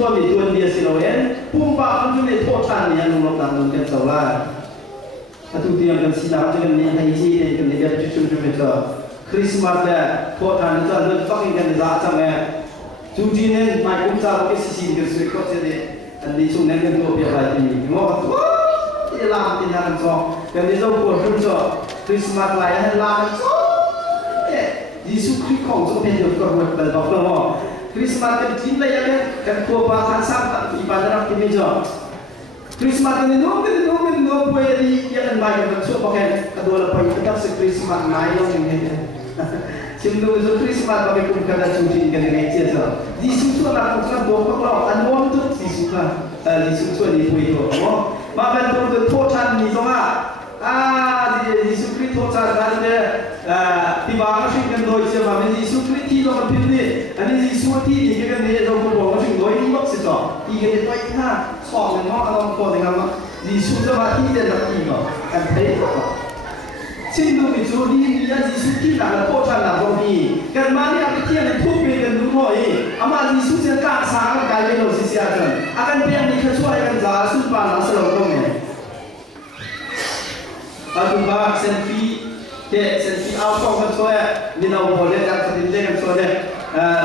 ตัวมีตัวเดียสิเราเองปุ่มปากมันจะในโทษทันเนี่ยลุงเราต่างลุงกันเสาละถ้าทุกที่ยังกันสินาจะกันเนี่ยให้ชี้เนี่ยกันเนี่ยจะชุ่มๆไปเถอะคริสต์มาสเนี่ยโทษทันจะเลิกฟังกันจะจังไงจูจีเนี่ยไม่คุ้มจะเอาไปสิ่งกันสุดก็จะได้อันนี้ช่วงนั้นกันตัวเบียร์อะไรดีง้อว้าที่ลามที่นั่นก็กันที่เราปวดหัวจะคริสต์มาสอะไรให้ลามก็ยิสุคริสต์ของจะเป็นอยู่กับเราเป็นแบบนั้นว่าคริสต์มาสเป็นจริงเลยยังไงกันตัวบางท่านสร้างอิบาดะที่ไม่จบคริสต์มาสนี่น้องเป็นน้องไปดียังไงกันช่วงพอแค่ตัวเราไปกับสิ่งคริสต์มาสไหนเราอย่างเงี้ยชิมดูคริสต์มาสเราไปคุ้มกันจุดที่กันยังไงเจ้ายิสุส่วนเราคุ้มกันตัวพวกเราอันนู้นทุกยิสุกันยิสุส่วนนี้คุยตัวว่ามาเป็นตัวโทษทันมีตรงว่ายิสุคริสต์โทษทันกันเนี่ยที่บ้านเราชิมกันโดยเฉพาะเป็นยิสุคริสต์ที่เราเป็นพิมพ์นี่อันนี้ยิสุที่ที่กันเนี่ยเราบอกว่าชิมโดยที่มักสิต่อที่กันเนี่ยด้วยท่าสอบกันเนาะเราบอกเลยครับว่ายิสุจะมาที่เดียวกับที่ก่อนกันเทปก่อนชิมดูมีจุดนี้มียิสุที่หลังโทษทันหลังตรงนี้กันมาเนี่ยไปเที่ยวในทุกปีกันดูหน่อยอามายิสุจะกล้าสร้างกายเป็นเราสิเสียจังอาการเปลี่ยนนี่คือช่วยกันจ่าสุดปานนั้นสลบตรงนี้Aku bahas selfie, selfie awal kan soalnya ni nak boleh kan sedikit kan soalnya,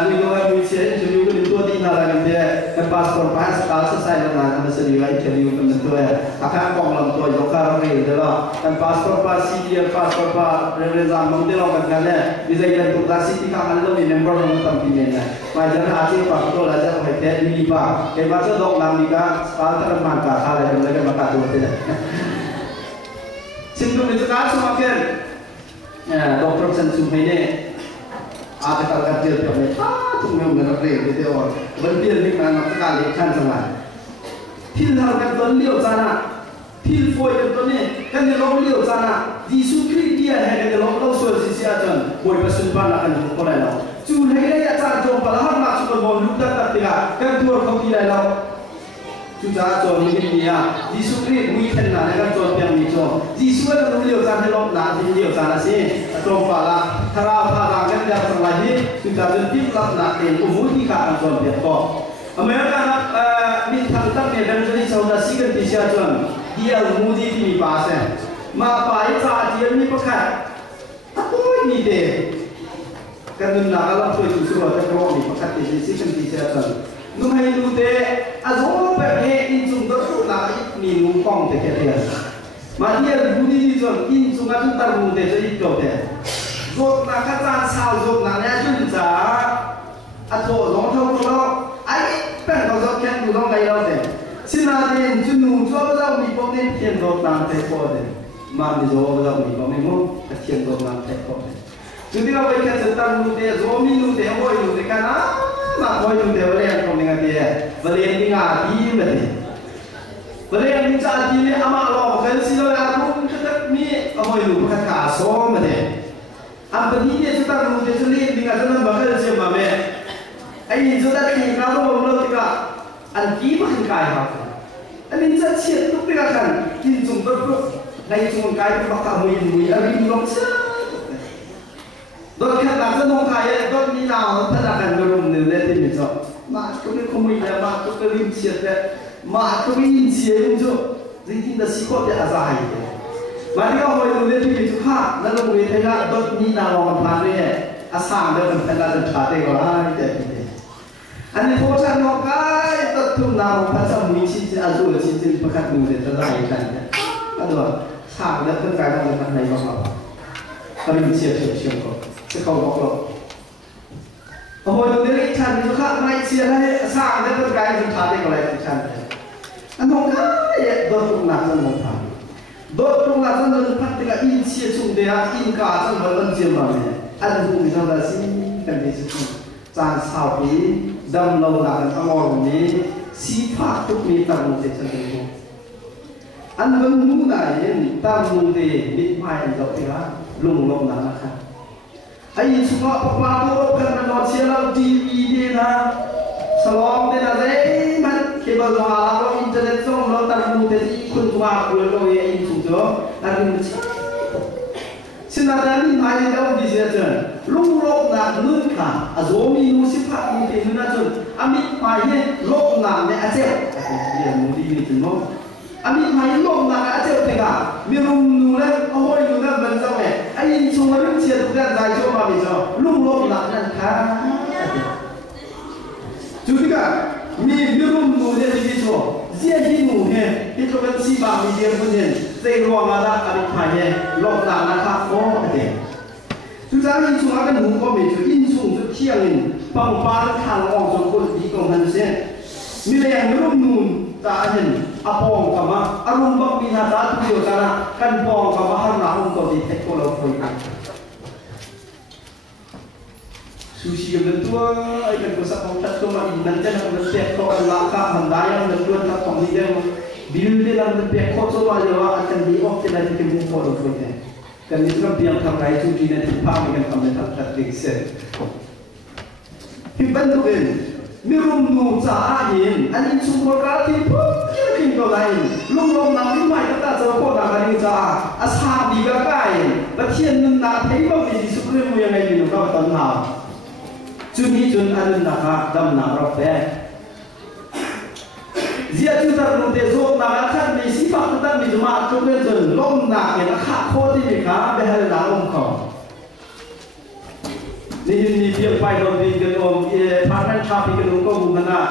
ni orang mesti interview kan itu di mana kan dia kan paspor pas selesai lah kan sedih interview kan itu ya, akan kong tu jokar ni adalah kan paspor pas dia paspor pas realizan mungkin orang kan ya, bisa kita tugas itu kan ada di member orang tampilnya, macam hasil paspor aja kita ini pak, kita macam dok nam nikah, sekarang terang mangkak, ada yang mereka mangkak tu tidak. Sebelum itu kan semakin dokter sentuh ini ada kalau dia punya tuh yang menarik itu orang berpikir ni kan sekali kan sama. Pil harga beliau sana, pil foy itu ni kan dia beliau sana. Yesus Kristus dia yang dia lakukan sesuatu sesuatu, boleh bersumpah akan berkolai lah. Cuma dia cara jumpa lah maksud berboleh tak tertiga kan dua kau tidak lah. Sudah jauh ini dia, Yesus Kristus mungkin nak kan jauh yang itu. Yesus itu beliau sana lom nak beliau sana sih, jumpa lah. Kalau kan dia terlahir sudah jadi lah nak umur kita jauh yang itu. Amerika minta tetap dia dan jadi saudara sih kan dia umur di pasal. Maka saat dia ni pakai, apa ini deh? Kan nak kalau tu suruh kita kau ni pakai di sini kan Numai itu deh, azom pergi injung terus nak minum kong terkena. Madia budi itu injung itu terus deh jadi itu deh. Zot nak kata sah zot nak nyajun jah, atau long thau kalau, ay pen kalau kan tu long gaya deh. Sinadin junu jauh jauh ni kau ni tiang zot nak terkau deh. Mandi jauh jauh ni kau ni mu tiang zot nak terkau deh. Jadi kalau kita sedang deh, zomi deh, boy deh kan nak boy deh boleh kau dengan dia, boleh ni ngadi boleh. Boleh ni jadi ni amak lo, kalau sila aku kita ni boy deh bukan kaso boleh. Apa ni dia sedang deh sendiri dengan zaman bakal siapa me? Ini sudah ni kalau lo tiga, anti makan kaya apa? Ini jadi siapa tu tiga kan? Injung beruk, naik injung kaya bakal mui, ada injung siapa? Dot kan nak senang kaya, dot ni nak pernah berum ni lepas ni so. Mak tu ni kau mui mak tu kerim siapa? Mak tu ni siapa tu? Jadi dah sikot dia azai. Mak dia kau mui lepas ni tu ha, lalu mui tengah dot ni nak orang pan ni, asam dia pun pernah tercatat orang jadi. Ane fokus nak kaya, dot tu nak pasal mui cincin azul cincin pekat mui terlalu kan. Aduh, sang dia pun kaya orang pan ni kau. Kerim siapa kau? Kauบอกโอ้โหตรงนี้ฉันอยู่ข้างในเสียให้สร้างได้เป็นการสุดท้ายอะไรที่ฉันอันนั้นก็โดนตรงนั้นนั่นมันทำโดนตรงนั้นนั่นมันพัฒนาอินเสียชุงเดียอินกาจังมันเจียมาเนี่ยอันนั้นมีทางด้านสิ่งเป็นที่สุดจานสาวปีดำเราหลังทั้งหมดนี้สีฟ้าทุกมีตั้งใจฉันเองอันนั้นมุ่งไหนตั้งมุ่งดีมิตรไม่ดอกเบี้ยลุงลงนั้นนะครับไอ้สุภาพมาตัวกันมันนอนเชียร์เราทีวีดีนะสลองเดินอะไรมันเคเบิลมาเราอินเทอร์เน็ตส่งเราตั้งมือถือคุณตัวคุณเราเองสุดยอดนั่นคือสิ่ง sinadani mai daw di sia lung lok na nun kha azomi nu sipat ni te nu na chun amit mai he lok na ne acheu ye mu di ni chun no amit mai lok na acheu te ga mi rum nu le ahoi nu na ban sa me ai in chung ma rum chia tu ga dai cho ma mi cho lung lok na nan kha chu ti ga mi rum nu le di cho zia hi nu he ti to ban si ba mi ye pu nen sei ro ma da amit mai he lok na na kha ko ateทุกท่านยิ่งช่วงนั้นหนูก็ไม่ช่วยยิ่งช่วงจะเที่ยงนี่ปังปานทางออกจากคนดีของท่านเสียมีแรงรุ่มนูนตาเห็นอปองกับมาอารมณ์บักมีนาตาทุกอย่างกันกันปองกับมาหันหน้าองค์ตัวที่เทคโนโลยีกันสุชีกันตัวไอ้กันก็สักของทัดตัวมาอีกนั่นจะทำเป็นเสียตัวราคาหันได้ยังเป็นตัวทัดของนี้เดียวบิลเดลันเป็นเปียกโคตรว่าเยอะอาจารย์ดีออกจะได้ที่มุ่งพอเราคุยกันกันนี้ก็เพียงทำไรทุกทีนั้นที่พามีกันทำในทางตัดเด็กเสร็จที่เป็นตัวเองมีรุ่มนูจ่าเห็นอันนี้ชุมพรที่ปุ๊บยิ่งขึ้นก็ไรลุงลงน้ำไม่ไหวก็ตาจะโคตรอะไรนี่จ่าอาชาดีก็ใกล้แล้วเทียนนึงนาเที่ยวมีสุขเรื่องยังไงอยู่ก็ตอนหาจุดนี้จุดอันนั้นนะครับดำน้ำรอบแรกเสียจุดนั้นเราเดี๋ยวส่งมาท่านมีสิบปักท่านมีจุมาจุดเรื่องจนล้มหนักเนี่ยนะขาโคตรที่มีขาไปให้ด่าองค์เขานี่มีเพียงไฟโดนดินกันองค์พาร์ทนั้นชาพิกันองค์ก็บุญนะ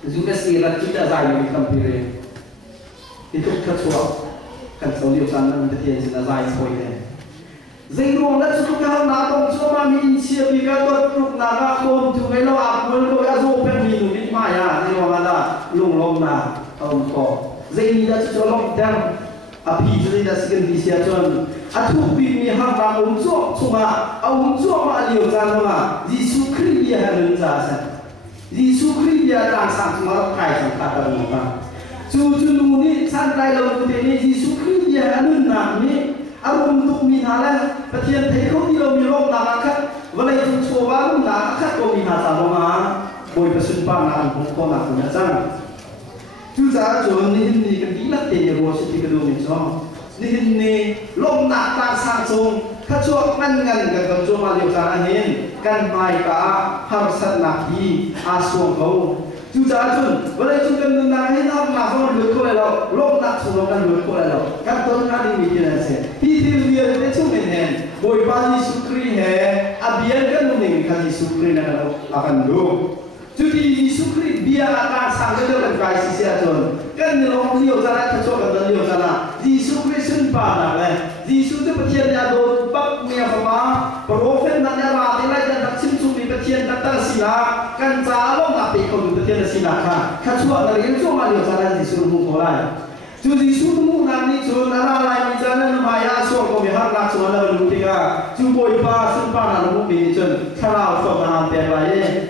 จุดนี้สิ่งที่จะใจมีคำพิเรนที่ทุกข์ชั่วกันสาวเดียวกันนั้นจะเทียนสิ่งใจสวยเลยสิ่งรวมและสุขภาพนาต้องชั่วมามีเชียร์ปีกันตัวทุกนาคมถึงไงเราอาบมือโดยอาโซเป็นมีหนุ่มนิดมายาในวันนั้นลุงลงนาองค์ก็สิ่งนี้จะช่วยลงแดงอภิจิตจะสิ่งที่เสียจนอาทุกปีมีห้างรางองค์ชั่วชั่วมาเอาองค์ชั่วมาเลี้ยวกันมายิสุคริสต์ยาหนึ่งจ่าสันยิสุคริสต์ยาต่างสังมาใครสังกัดกันมาจู่จู่นี้สันใจเราตัวนี้ยิสุคริสต์ยาหนึ่งนานี้อารมณ์ตุมีนาแล้วประเทศไทยเขาที่เรามีโลกนาคัดวันนี้จุดโชว์ว่าลูกนาคัดก็มีนาสารมาบอยประสุนปานาของคนหนักนะจังจุดจ้าจวนนี่นี่กันดีนักเตะรัวสิที่กระดูกมีช่องนี่นี่โลกนาต่างสังสมถ้าช่วงนั้นกันกันกันช่วงมาเดียวกันเห็นกันไม่กะหาสัตว์หนักดีอาสวงเขาจุดจ้าจวนวันนี้จุดกันนาให้น้ำหนักเขาหลุดคนเลยเราโลกนักสมกันหลุดคนเลยเรากันต้นข้าดีมีกี่นั่นเสียที่ที่เรียนได้ช่วงนี้เห็นบอยบาลีสุครีเห่อเบียนกันนู่นนี่กันที่สุครีนั่นเราakanดูจุดที่สุครีเบียร์อาการสังเกตเป็นการเสียจนกันเราเลี้ยวจะได้ขจรกันเลี้ยวจะได้ที่สุครีสุนปานะเลยที่สุดที่ประเทศยาโดนปักเมียพม่าโปรเฟนนั่นยาลาที่ไรจะนักชิมสุมีประเทศนักตั้งศิลากันจ้าลงนับปีคนประเทศศิลาค่ะขจรกันเลี้ยวช่วงมาเลี้ยวจะได้ที่สุดมุ่งโคราชจุดที่สุดมุ่งนั้นนี่จุดนั้นอะไรมีจานนั้นมายาส่วนก็มีหักหลักส่วนนั้นรู้ที่ก็จุดบอยป้าสุนปานะมุ่งมีจนข้าวสดน้ำเปลี่ยนไป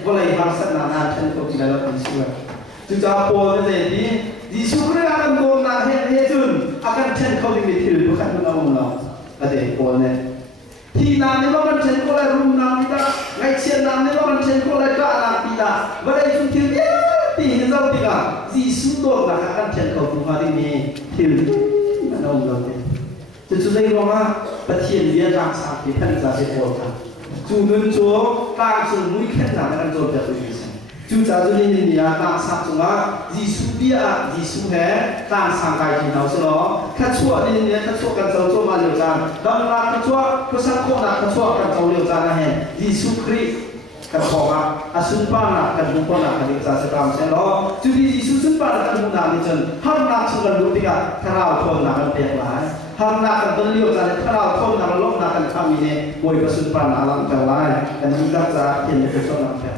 ก็เลยหักสักนานาฉันก็กินแล้วเป็นส่วนจุดจะปวดเลยที่สุดเรื่องการโดนนาเฮจุนอาการฉันเขาไม่มีที่รู้ขันมันเอาเราก็เด็กปวดเนี่ยที่น้ำนี่ว่ามันฉันก็เลยรุ่มน้ำนี่ก็ไงเชียนน้ำนี่ว่ามันฉันก็เลยก็อาณาปีละว่าได้จุดที่ที่เห็นเราที่ก็ที่สุดตัวนักการฉันเขาถูกมาที่นี่ที่มันเอาเราเนี่ยจุดสุดท้ายว่าประเทศเวียดนามสักที่ท่านจะเสียโอกาสจุดนั้นชัวต่างส่วนมุ่งแค่ไหนกันจบจะเป็นยังไงจุดจากจุดนี้เนี่ยต่างสักจังว่าที่สุดเบียที่สุดแห่ต่างสังกัดที่เราเสนอขั้นชั่วนี่เนี่ยขั้นชั่วกันเจ้าชั่วมาเลี้ยวจานดำนาขั้นชั่วก็สังคมนักขั้นชั่วกันเจ้าเลี้ยวจานนั่นเองที่สุดคริสกันพอมาอาสุนปานักกันบุปนักกันดิฉันจะทำเช่นนั้นจุดที่สุนปานักกันบุปนักนี่จนห้ามนักสุกันรู้ที่กันถ้าเราทนนักกันเปลี่ยนหลายห้ามนักกันต้นเลี้ยวจานถ้าเราทนนักลบนักกันทำมีเนี่ยมวยประสุนปานักหลังจากหลายกันยิ่งรักษาเพียงแต่ส่วนนักแค่